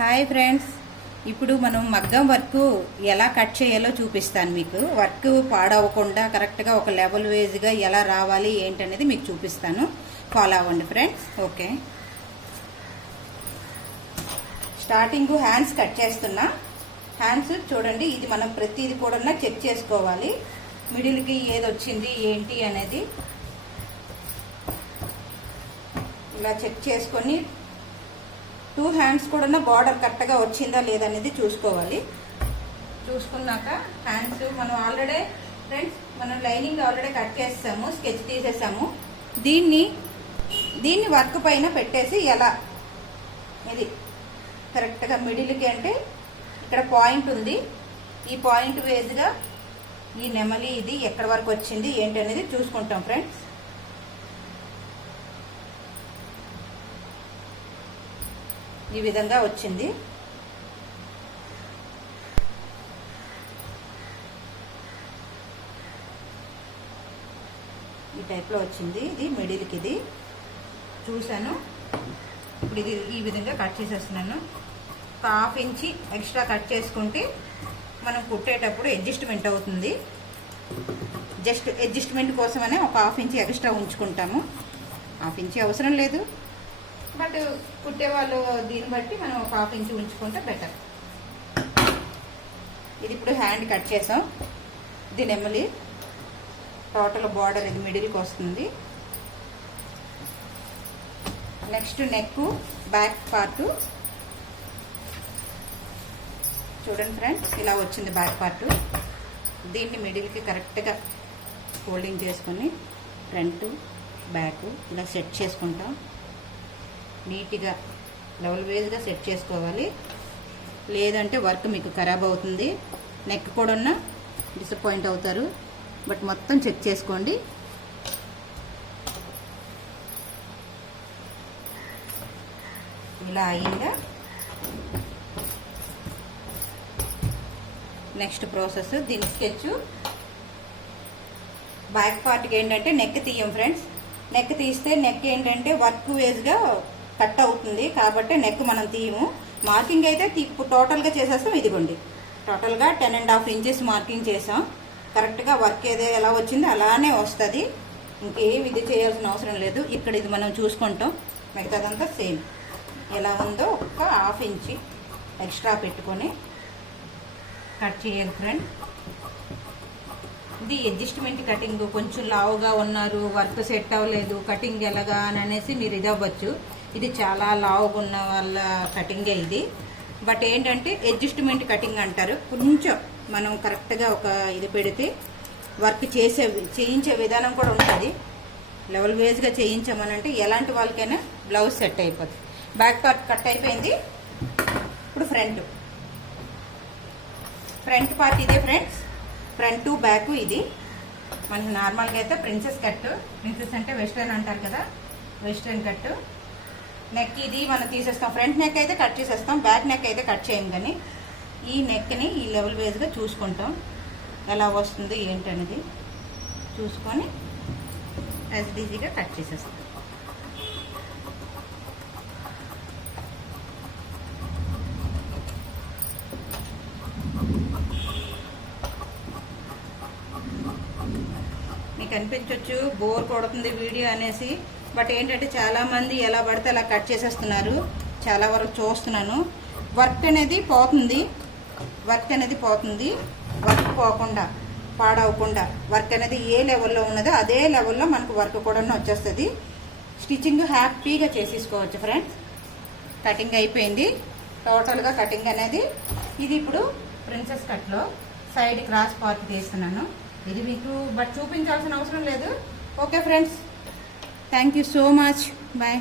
Hi friends, ఇప్పుడు మనం మగ్గం వర్క్ ఎలా కట్ చేయాలో చూపిస్తాను. మీకు వర్క్ పాడవకుండా కరెక్ట్గా ఒక లెవెల్ వేజ్గా ఎలా రావాలి ఏంటనేది మీకు చూపిస్తాను. ఫాలో అవ్వండి friends. Okay, starting hands cut చేస్తున్నా. హ్యాండ్స్ చూడండి, ఇది మనం ప్రతిది కూడా చెక్ చేసుకోవాలి. మిడిల్కి ఏది వచ్చింది ఏంటి అనేది ఇలా చెక్ చేసుకొని 2 హ్యాండ్స్ కూడా బార్డర్ కరెక్ట్గా వచ్చిందా లేదనేది చూసుకోవాలి. చూసుకున్నాక హ్యాండ్స్ మనం already friends lining already cut చేసాము, స్కెచ్ తీసేసాము. దీన్ని వర్క్ పైన పెట్టేసి ఎలా ఇది కరెక్ట్గా మిడిల్కి అంటే ఇక్కడ పాయింట్ ఉంది, ఈ పాయింట్ వేజ్గా ఈ నెమలి ఇది ఎక్కడి వరకు వచ్చింది ఏంటి అనేది చూసుకుంటాం ఫ్రెండ్స్. ఈ విధంగా వచ్చింది. ఈ టైప్లో వచ్చింది. ఇది మిడిల్కి ఇది చూశాను. ఇప్పుడు ఇది ఈ విధంగా కట్ చేసేస్తున్నాను. ఒక 1/2 ఇంచ్ ఎక్స్ట్రా కట్ చేసుకుంటే మనం కుట్టేటప్పుడు అడ్జస్ట్మెంట్ అవుతుంది. జస్ట్ అడ్జస్ట్మెంట్ కోసమనే ఒక 1/2 ఇంచ్ ఎక్స్ట్రా ఉంచుకుంటాము. 1/2 ఇంచ్ అవసరం లేదు, బట్ కుట్టేవాళ్ళు దీన్ని బట్టి మనం ఒక 1/2 ఇంచ్ ఉంచుకుంటే బెటర్. ఇది ఇప్పుడు హ్యాండ్ కట్ చేసాం. ఇది నెమలి టోటల్ బార్డర్ ఇది మిడిల్కి వస్తుంది. నెక్స్ట్ నెక్ బ్యాక్ పార్ట్ చూడండి ఫ్రెండ్స్, ఇలా వచ్చింది బ్యాక్ పార్ట్. దీన్ని మిడిల్కి కరెక్ట్గా ఫోల్డింగ్ చేసుకొని ఫ్రంట్ బ్యాక్ ఇలా సెట్ చేసుకుంటాం. నీట్గా లెవెల్ వేజ్గా సెట్ చేసుకోవాలి, లేదంటే వర్క్ మీకు ఖరాబ్ అవుతుంది. నెక్ కూడా డిసప్పాయింట్ అవుతారు. బట్ మొత్తం చెక్ చేసుకోండి. ఇలా అయిందా. నెక్స్ట్ ప్రాసెస్ దీని స్కెచ్. బ్యాక్ పార్ట్కి ఏంటంటే నెక్ తీయం ఫ్రెండ్స్. నెక్ తీస్తే నెక్ ఏంటంటే వర్క్ వేజ్గా కట్ అవుతుంది కాబట్టి నెక్ మనం తీయము. మార్కింగ్ అయితే టోటల్గా చేసేస్తాం. ఇదిగోండి, టోటల్గా 10.5 ఇంచెస్ మార్కింగ్ చేసాం. కరెక్ట్గా వర్క్ ఏదో ఎలా వచ్చిందో అలానే వస్తుంది. ఇంకేం ఇది చేయాల్సిన అవసరం లేదు. ఇక్కడ ఇది మనం చూసుకుంటాం. మిగతాదంతా సేమ్ ఎలా ఉందో ఒక 1/2 ఇంచ్ ఎక్స్ట్రా పెట్టుకొని కట్ చేయాలి ఫ్రెండ్. ఇది అడ్జస్ట్మెంట్ కటింగ్. కొంచెం లావుగా ఉన్నారు, వర్క్ సెట్ అవ్వలేదు, కటింగ్ ఎలాగా అని అనేసి మీరు ఇది అవ్వచ్చు. ఇది చాలా లావుగా ఉన్న వాళ్ళ కటింగే ఇది. బట్ ఏంటంటే అడ్జస్ట్మెంట్ కటింగ్ అంటారు. కొంచెం మనం కరెక్ట్గా ఒక ఇది పెడితే వర్క్ చేయించే విధానం కూడా ఉంటుంది. లెవెల్ వేజ్గా చేయించామనంటే ఎలాంటి వాళ్ళకైనా బ్లౌజ్ సెట్ అయిపోతుంది. బ్యాక్ పార్ట్ కట్ అయిపోయింది. ఇప్పుడు ఫ్రంట్ పార్ట్ ఇదే ఫ్రెండ్స్. ఫ్రంట్ బ్యాక్ ఇది మనకి నార్మల్గా అయితే ప్రిన్సెస్ కట్. ప్రిన్సెస్ అంటే వెస్ట్రన్ అంటారు కదా, వెస్ట్రన్ కట్. నెక్ ఇది మనం తీసేస్తాం. ఫ్రంట్ నెక్ అయితే కట్ చేసేస్తాం, బ్యాక్ నెక్ అయితే కట్ చేయం. కానీ ఈ నెక్ని ఈ లెవెల్ వేజ్గా చూసుకుంటాం. ఎలా వస్తుంది ఏంటనేది చూసుకొని యాజ్ ఈజీగా కట్ చేసేస్తాం. మీకు అనిపించవచ్చు బోర్ కొడుతుంది వీడియో అనేసి. బట్ ఏంటంటే చాలామంది ఎలా పడితే అలా కట్ చేసేస్తున్నారు. చాలా వరకు చూస్తున్నాను. వర్క్ అనేది పోతుంది. వర్క్ పోకుండా పాడవకుండా వర్క్ అనేది ఏ లెవెల్లో ఉన్నదో అదే లెవెల్లో మనకు వర్క్ కూడా వచ్చేస్తుంది. స్టిచ్చింగ్ హ్యాపీగా చేసేసుకోవచ్చు ఫ్రెండ్స్. కటింగ్ అయిపోయింది టోటల్గా. కటింగ్ అనేది ఇది ఇప్పుడు ప్రిన్సెస్ కట్లో సైడ్ క్రాస్ పార్ట్ తీస్తున్నాను. ఇది మీకు బట్ చూపించాల్సిన అవసరం లేదు. Okay friends, thank you so much. Bye.